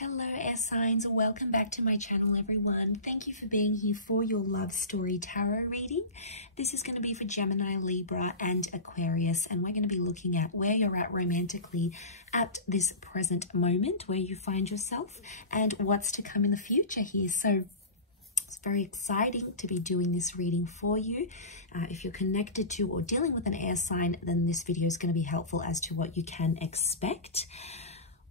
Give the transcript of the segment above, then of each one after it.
Hello air signs, welcome back to my channel everyone. Thank you for being here for your love story tarot reading. This is going to be for Gemini, Libra and Aquarius, and we're going to be looking at where you're at romantically at this present moment, where you find yourself and what's to come in the future here. So it's very exciting to be doing this reading for you. If you're connected to or dealing with an air sign, then this video is going to be helpful as to what you can expect.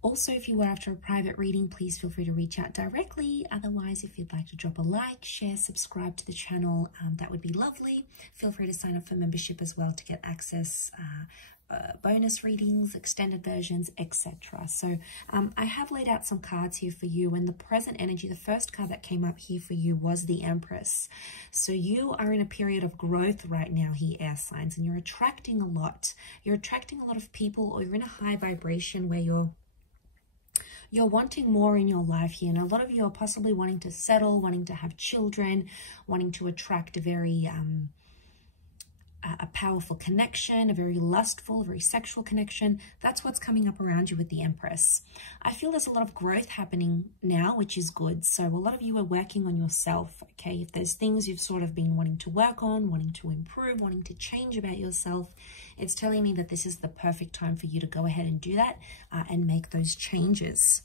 Also, if you are after a private reading, please feel free to reach out directly. Otherwise, if you'd like to drop a like, share, subscribe to the channel, that would be lovely. Feel free to sign up for membership as well to get access, bonus readings, extended versions, etc. So I have laid out some cards here for you, and the present energy, the first card that came up here for you was the Empress. So you are in a period of growth right now here, air signs, and you're attracting a lot. You're attracting a lot of people, or you're in a high vibration where you're wanting more in your life here. And a lot of you are possibly wanting to settle, wanting to have children, wanting to attract a very a powerful connection, a very lustful, very sexual connection. That's what's coming up around you with the Empress. I feel there's a lot of growth happening now, which is good. So a lot of you are working on yourself, okay? If there's things you've sort of been wanting to work on, wanting to improve, wanting to change about yourself, it's telling me that this is the perfect time for you to go ahead and do that and make those changes.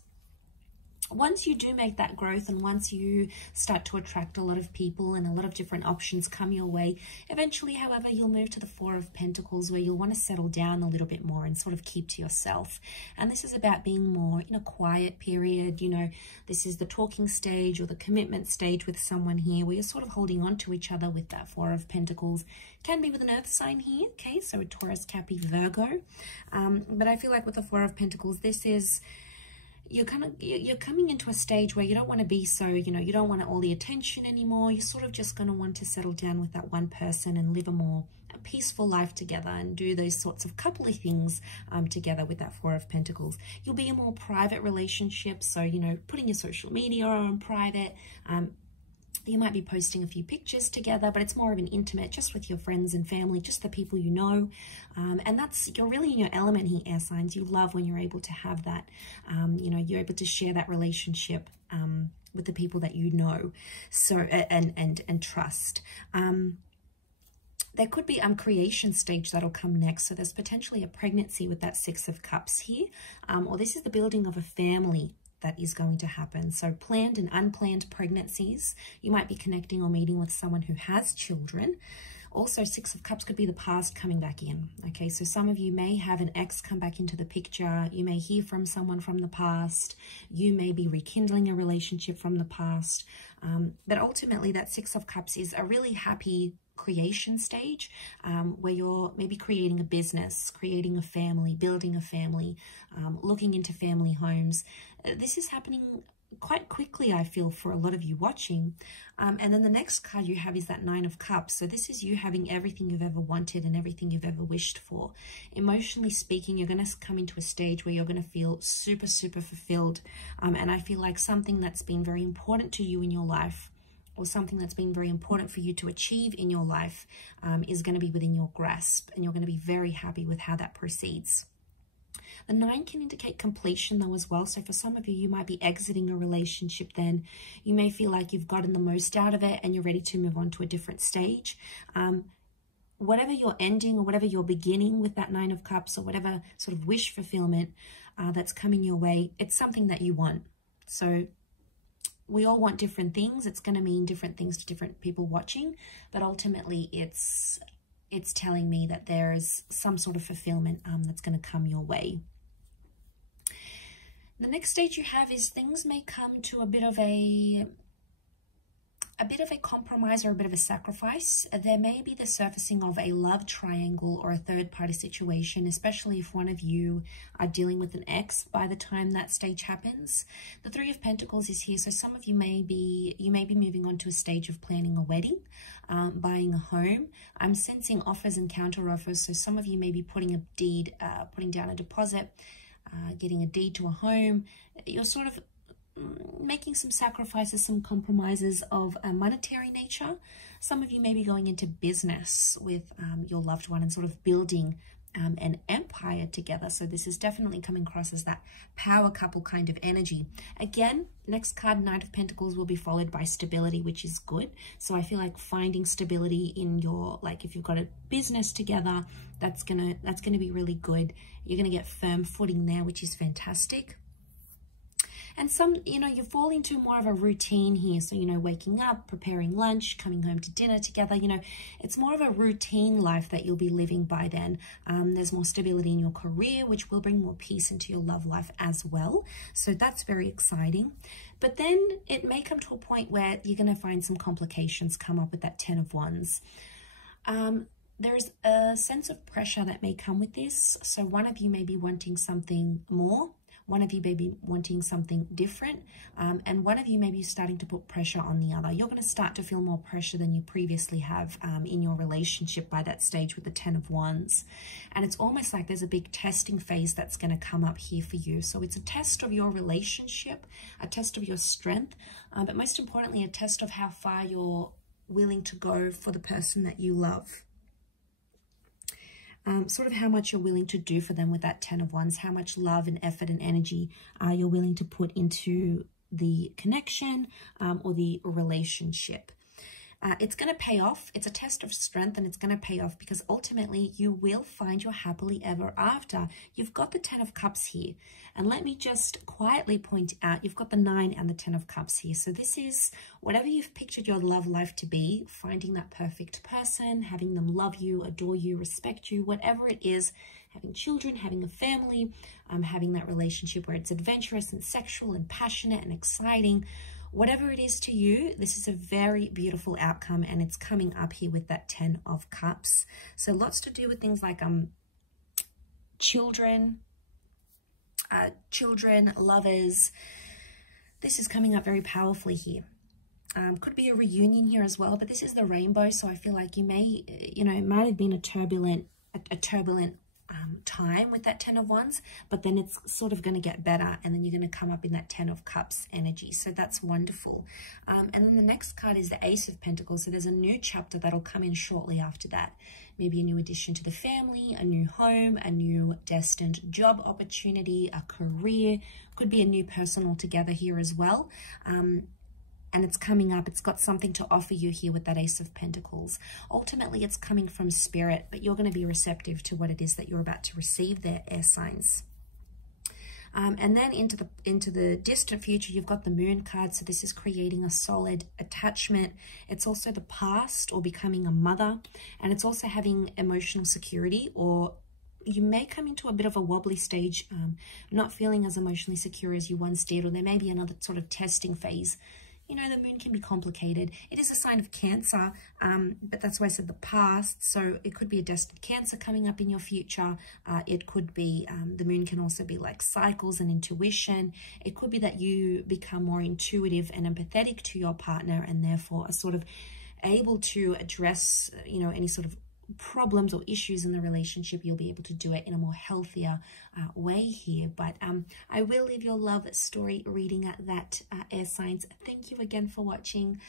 Once you do make that growth, and once you start to attract a lot of people and a lot of different options come your way, eventually, however, you'll move to the Four of Pentacles, where you'll want to settle down a little bit more and sort of keep to yourself. And this is about being more in a quiet period. You know, this is the talking stage or the commitment stage with someone here, where you're sort of holding on to each other with that Four of Pentacles. Can be with an earth sign here, okay, so a Taurus, Capricorn, Virgo. But I feel like with the Four of Pentacles, this is, you're coming into a stage where you don't want to be so, you know, you don't want all the attention anymore. You're sort of just going to want to settle down with that one person and live a peaceful life together and do those sorts of coupley things together with that Four of Pentacles. You'll be in more private relationships, so, you know, putting your social media on private. You might be posting a few pictures together, but it's more of an intimate, just with your friends and family, just the people you know. And you're really in your element here, air signs. You love when you're able to have that, you know, you're able to share that relationship with the people that you know, so and trust. There could be creation stage that'll come next. So there's potentially a pregnancy with that Six of Cups here, or this is the building of a family that is going to happen. So planned and unplanned pregnancies. You might be connecting or meeting with someone who has children. Also, Six of Cups could be the past coming back in. Okay, so some of you may have an ex come back into the picture. You may hear from someone from the past. You may be rekindling a relationship from the past. But ultimately, that Six of Cups is a really happy creation stage, where you're maybe creating a business, creating a family, building a family, looking into family homes. This is happening quite quickly, I feel, for a lot of you watching. And then the next card you have is that Nine of Cups. So this is you having everything you've ever wanted and everything you've ever wished for. Emotionally speaking, you're going to come into a stage where you're going to feel super, super fulfilled. And I feel like something that's been very important to you in your life, or something that's been very important for you to achieve in your life, is going to be within your grasp, and you're going to be very happy with how that proceeds. The 9 can indicate completion though as well. So for some of you, you might be exiting a relationship then. You may feel like you've gotten the most out of it and you're ready to move on to a different stage. Whatever you're ending or whatever you're beginning with that Nine of Cups, or whatever sort of wish fulfillment that's coming your way, it's something that you want. So we all want different things. It's going to mean different things to different people watching, but ultimately it's telling me that there is some sort of fulfillment that's going to come your way. The next stage you have is things may come to a bit of a compromise or a bit of a sacrifice. There may be the surfacing of a love triangle or a third-party situation, especially if one of you are dealing with an ex by the time that stage happens. The Three of Pentacles is here, so some of you may be moving on to a stage of planning a wedding, buying a home. I'm sensing offers and counter offers, so some of you may be putting down a deposit, getting a deed to a home. You're sort of making some sacrifices, some compromises of a monetary nature. Some of you may be going into business with your loved one and sort of building an empire together. So this is definitely coming across as that power couple kind of energy. Again, next card, Knight of Pentacles, will be followed by stability, which is good. So I feel like finding stability in your, like if you've got a business together, that's gonna be really good. You're gonna get firm footing there, which is fantastic. And some, you know, you fall into more of a routine here. So, you know, waking up, preparing lunch, coming home to dinner together, you know, it's more of a routine life that you'll be living by then. There's more stability in your career, which will bring more peace into your love life as well. So that's very exciting. But then it may come to a point where you're going to find some complications come up with that 10 of Wands. There's a sense of pressure that may come with this. So one of you may be wanting something more. One of you may be wanting something different, and one of you may be starting to put pressure on the other. You're going to start to feel more pressure than you previously have in your relationship by that stage with the 10 of Wands. And it's almost like there's a big testing phase that's going to come up here for you. So it's a test of your relationship, a test of your strength, but most importantly, a test of how far you're willing to go for the person that you love. Sort of how much you're willing to do for them with that 10 of Wands, how much love and effort and energy you're willing to put into the connection or the relationship. It's going to pay off. It's a test of strength, and it's going to pay off because ultimately you will find your happily ever after. You've got the 10 of Cups here. And let me just quietly point out, you've got the 9 and the 10 of Cups here. So this is whatever you've pictured your love life to be, finding that perfect person, having them love you, adore you, respect you, whatever it is, having children, having a family, having that relationship where it's adventurous and sexual and passionate and exciting. Whatever it is to you, this is a very beautiful outcome, and it's coming up here with that 10 of Cups. So lots to do with things like children, lovers. This is coming up very powerfully here. Could be a reunion here as well, but this is the rainbow, so I feel like you may, you know, it might have been a turbulent time with that 10 of Wands, but then it's sort of going to get better, and then you're going to come up in that 10 of Cups energy. So that's wonderful. And then the next card is the Ace of Pentacles. So there's a new chapter that'll come in shortly after that. Maybe a new addition to the family, a new home, a new destined job opportunity, a career. Could be a new person altogether here as well. And it's coming up. It's got something to offer you here with that Ace of Pentacles. Ultimately, it's coming from spirit, but you're going to be receptive to what it is that you're about to receive there, air signs. And then into the distant future, you've got the Moon card. So this is creating a solid attachment. It's also the past or becoming a mother. And it's also having emotional security, or you may come into a bit of a wobbly stage, not feeling as emotionally secure as you once did, or there may be another sort of testing phase. You know, the moon can be complicated. It is a sign of Cancer, but that's why I said the past. So it could be a destined Cancer coming up in your future. It could be, the moon can also be like cycles and intuition. It could be that you become more intuitive and empathetic to your partner, and therefore are sort of able to address, you know, any sort of problems or issues in the relationship. You'll be able to do it in a more healthier way here. But I will leave your love story reading at that, air signs. Thank you again for watching.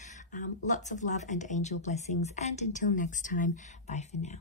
Lots of love and angel blessings, and until next time, bye for now.